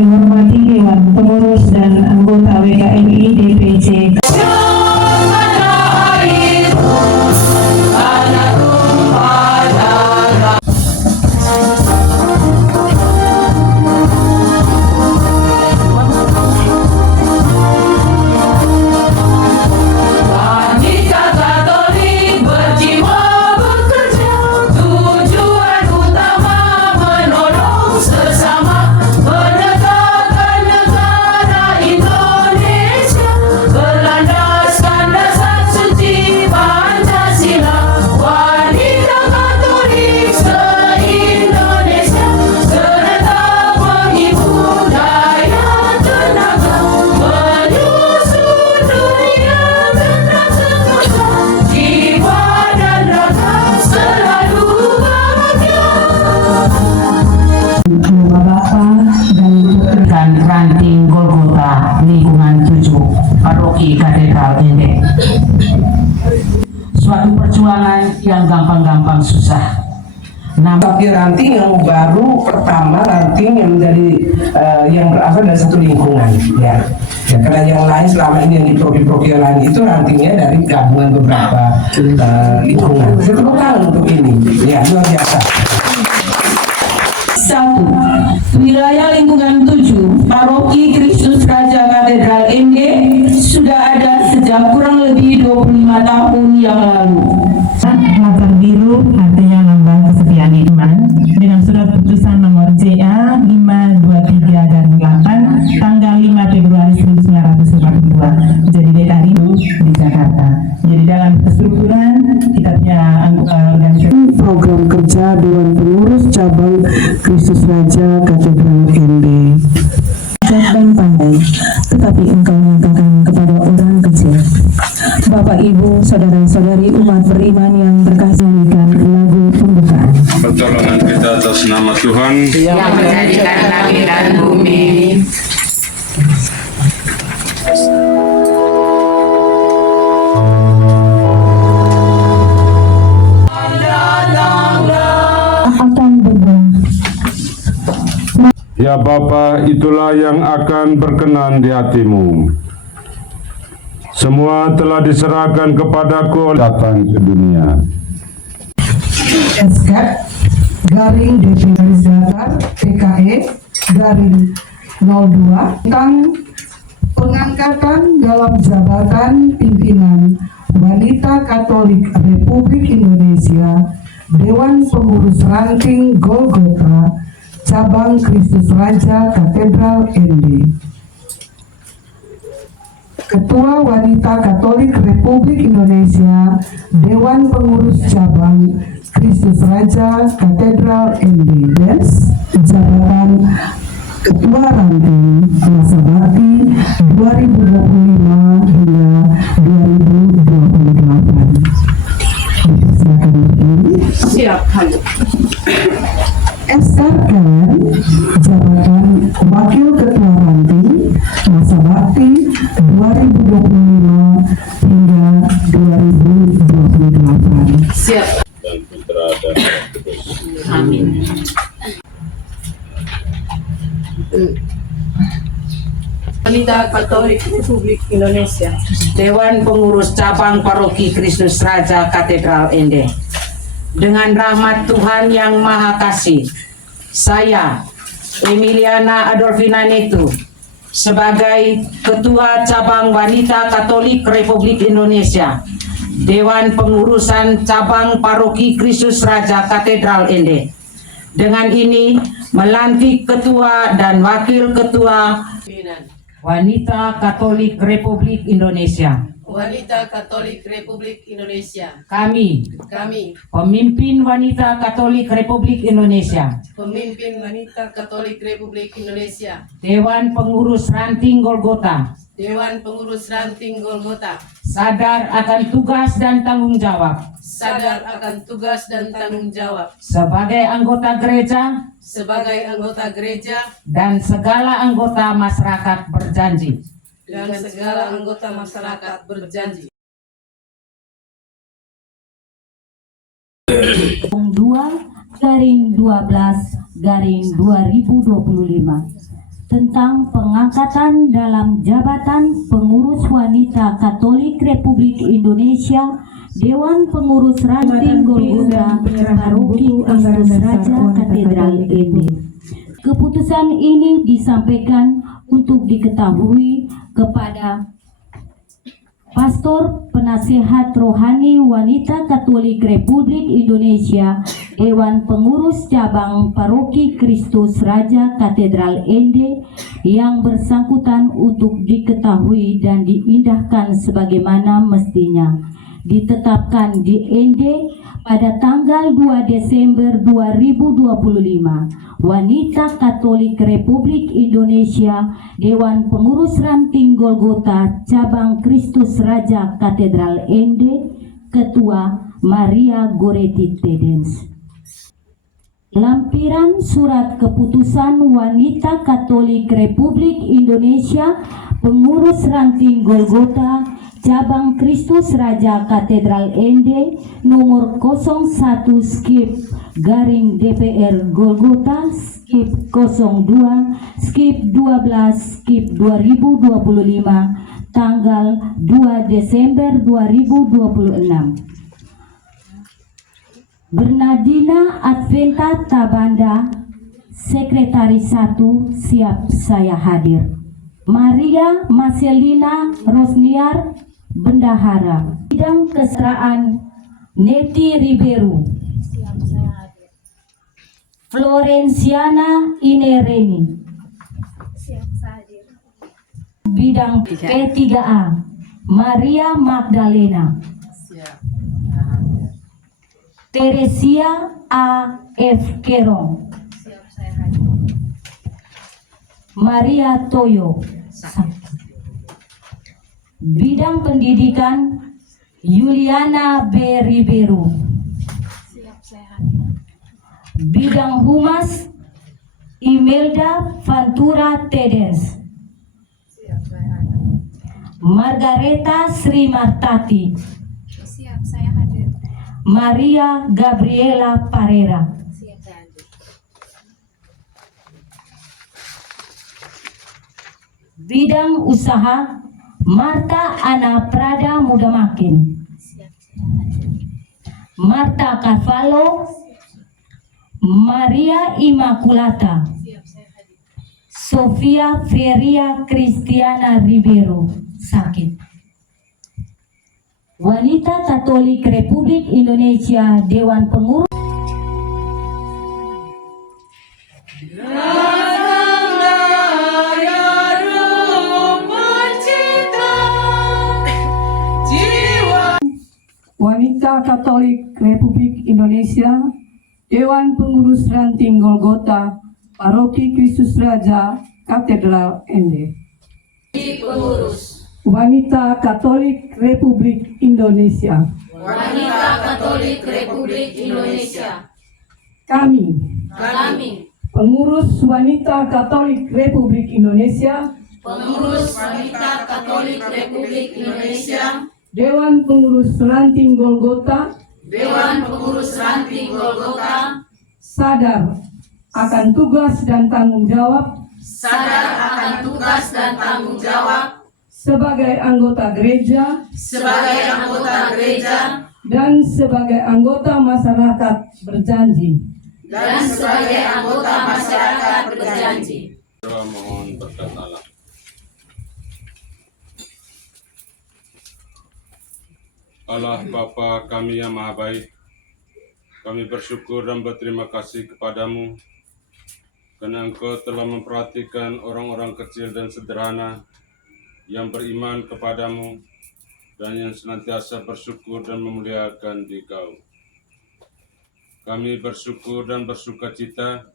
kami hormati Dewan Pengurus dan anggota WKMI DPC. Ranting Golgota lingkungan 7 Paroki Katedral Ende. Suatu perjuangan yang gampang-gampang susah. Tapi ranting yang baru pertama, ranting yang menjadi yang berasal dari satu lingkungan, ya. Karena yang lain selama ini yang di provinsi lain itu rantingnya dari gabungan beberapa lingkungan. Saya tepuk tangan untuk ini, ya, luar biasa. 1. Wilayah lingkungan 7 Paroki Kristus Raja Katedral Ende sudah ada sejak kurang lebih 25 tahun yang lalu. Latar biru artinya lambang kesetiaan iman dengan surat putusan nomor JA 523/8 tanggal 5 Februari 1942 menjadi DKI di Jakarta. Jadi dalam kestrukturan kita punya organisasi program kerja Dewan Pengurus Cabang Kristus Raja Katedral Ende. Bijak dan pandai, tetapi engkau mengatakan kepada orang kecil. Bapak, Ibu, saudara-saudari umat beriman yang berkasihkan lagu pembukaan. Pertolongan kita atas nama Tuhan Yang menjadikan langit dan bumi. Ya Bapa, itulah yang akan berkenan di hatimu. Semua telah diserahkan kepadaku datang ke dunia. SK garing DP garis datar PKE garing 02 tentang pengangkatan dalam jabatan pimpinan Wanita Katolik Republik Indonesia Dewan Pengurus Ranting Golgota Cabang Kristus Raja Katedral Ende. Ketua Wanita Katolik Republik Indonesia Dewan Pengurus Cabang Kristus Raja Katedral Ende. Jabatan Ketua Ranting masa bakti 2025 hingga 2028. Silakan berdiri. Siap, SRKN jabatan Wakil Ketua Ranting masa bakti 2025 hingga 2028. siap. Dan Putra dan Roh Kudus. Amin. Wanita Katolik Republik Indonesia Dewan Pengurus Cabang Paroki Kristus Raja Katedral Ende. Dengan rahmat Tuhan yang Maha Kasih, saya, Emiliana Adolfina Netu, sebagai Ketua Cabang Wanita Katolik Republik Indonesia, Dewan Pengurusan Cabang Paroki Kristus Raja Katedral Ende, dengan ini melantik Ketua dan Wakil Ketua Wanita Katolik Republik Indonesia. Wanita Katolik Republik Indonesia. Kami, Pemimpin Wanita Katolik Republik Indonesia, Wanita Katolik Republik Indonesia. Dewan Pengurus Ranting Golgota, Dewan Pengurus Ranting Golgota. sadar akan tugas dan tanggung jawab Sadar akan tugas dan tanggung jawab sebagai anggota gereja dan segala anggota masyarakat berjanji. (2/12/2025) tentang pengangkatan dalam jabatan pengurus wanita Katolik Republik Indonesia Dewan Pengurus Ranting Golgota Paroki Kristus Raja Katedral ND. Keputusan ini disampaikan untuk diketahui kepada Pastor Penasehat Rohani Wanita Katolik Republik Indonesia Dewan Pengurus Cabang Paroki Kristus Raja Katedral ND yang bersangkutan untuk diketahui dan diindahkan sebagaimana mestinya. Ditetapkan di ND pada tanggal 2 Desember 2025. Wanita Katolik Republik Indonesia Dewan Pengurus Ranting Golgota Cabang Kristus Raja Katedral ND, Ketua Maria Goretti Tedens. Lampiran Surat Keputusan Wanita Katolik Republik Indonesia Pengurus Ranting Golgota Cabang Kristus Raja Katedral ND nomor 01/DPR Golgota /02/12/2025 tanggal 2 Desember 2026. Bernardina Adventa Tabanda, Sekretaris 1, siap saya hadir. Maria Marcelina Rosniar, Bendahara. Bidang Kesetaraan Neti Riberu. Florenciana Inereni. Bidang P3A Maria Magdalena. Teresia A.F. Kerong. Maria Toyo. Bidang Pendidikan Yuliana B. Ribeiro. Bidang Humas Imelda Fantura Tedens. Margareta Sri Martati. Maria Gabriela Parera. Bidang Usaha Marta Ana Prada Mudamakin. Marta Carvalho. Maria Immaculata. Sofia Feria Cristiana Ribeiro, sakit. Wanita Katolik Republik Indonesia Dewan Pengurus Wanita Katolik Republik Indonesia Dewan Pengurus Ranting Golgota Paroki Kristus Raja Katedral ND. Pengurus. Wanita Katolik Republik Indonesia. Wanita Katolik Republik Indonesia. Kami, Pengurus Wanita Katolik Republik Indonesia, Wanita Katolik Republik Indonesia, Dewan Pengurus Ranting Golgota, Dewan Pengurus Ranting Golgota, sadar akan tugas dan tanggung jawab sebagai anggota gereja dan sebagai anggota masyarakat berjanji. Mohon berkat Allah. Allah Bapa kami yang Maha Baik, kami bersyukur dan berterima kasih kepadamu karena Engkau telah memperhatikan orang-orang kecil dan sederhana yang beriman kepadamu dan yang senantiasa bersyukur dan memuliakan Dikau. Kami bersyukur dan bersukacita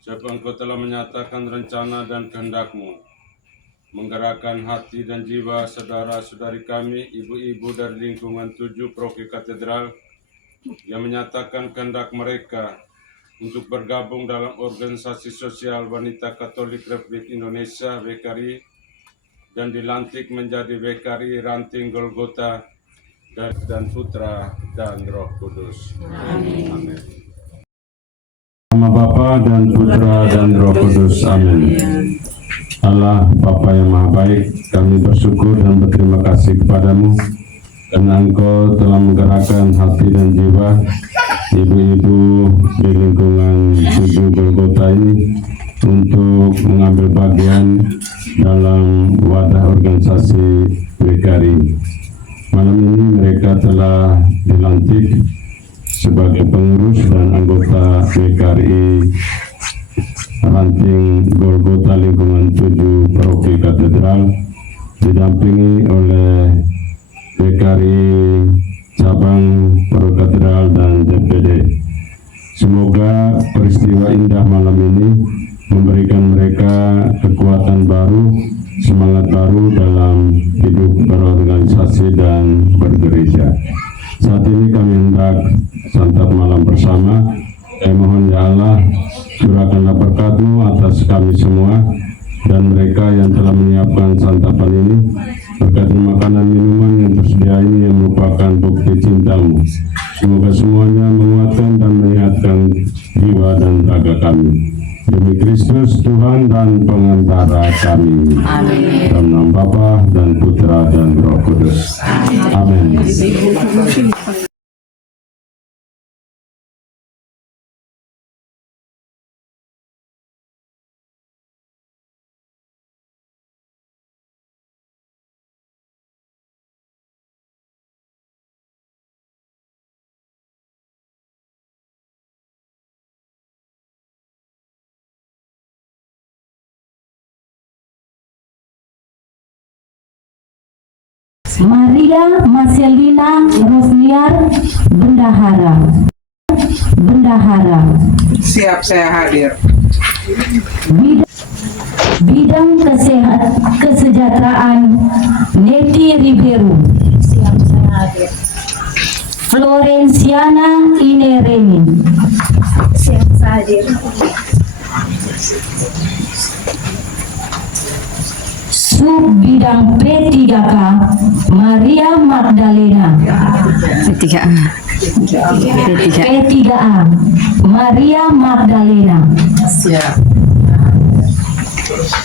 sebab Engkau telah menyatakan rencana dan kehendak-Mu, menggerakkan hati dan jiwa saudara-saudari kami, ibu-ibu dari lingkungan 7 Paroki Katedral yang menyatakan kehendak mereka untuk bergabung dalam organisasi sosial Wanita Katolik Republik Indonesia WKRI dan dilantik menjadi WKRI Ranting Golgota dan Putra dan Roh Kudus. Amin. Nama Bapa dan Putra dan Roh Kudus. Amin. Allah Bapa yang Maha Baik, kami bersyukur dan berterima kasih kepadamu karena Engkau telah menggerakkan hati dan jiwa ibu-ibu di lingkungan Tujuh Golgota ini untuk mengambil bagian dalam wadah organisasi WKRI. Malam ini mereka telah dilantik sebagai pengurus dan anggota WKRI Ranting Golgota lingkungan 7 Paroki Katedral, didampingi oleh WKRI cabang Paroki Katedral dan DPD. Semoga peristiwa indah malam ini memberikan mereka kekuatan baru, semangat baru dalam hidup berorganisasi dan bergereja. Saat ini kami hendak santap malam bersama. Mohon ya Allah, curahkanlah berkat-Mu atas kami semua dan mereka yang telah menyiapkan santapan ini. Berkati makanan minuman yang tersedia ini yang merupakan bukti cinta-Mu. Semoga semuanya menguatkan dan menyehatkan jiwa dan raga kami. Demi Kristus Tuhan dan pengantara kami. Amin. Dalam nama Bapa dan Putra dan Roh Kudus. Amin. Maria Marcelina Rosniar, Bendahara. Siap, saya hadir. Bidang kesejahteraan Neti Ribeiro. Siap, saya hadir. Florenciana Inereni. Siap, saya hadir. Sub bidang P3K Maria Magdalena. P3A Maria Magdalena. Siap.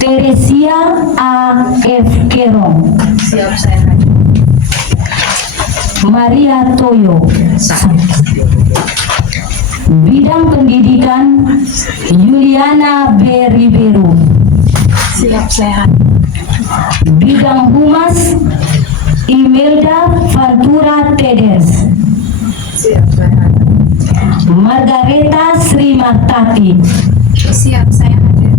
Teresia A.F. Kerong. Siap, saya hadir. Maria Toyo. Bidang pendidikan Juliana B. Ribeiro. Siap, saya hadir. Bidang humas Imelda Fatura Tedes. Siap, saya hadir. Margareta Srimartati. Siap, saya hadir.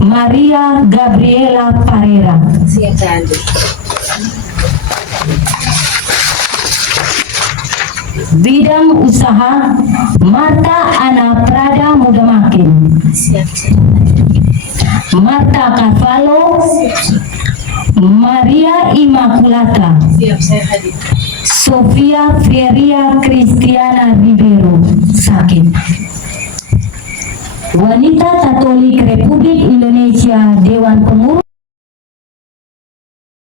Maria Gabriela Parera. Siap, saya hadir. Bidang usaha Marta Ana Prada Mudamakin. Siap, saya hadir. Marta Carvalho. Maria Immaculata. Siap, saya hadir. Sofia Feria Cristiana Ribeiro sakit. Wanita Katolik Republik Indonesia Dewan Pengurus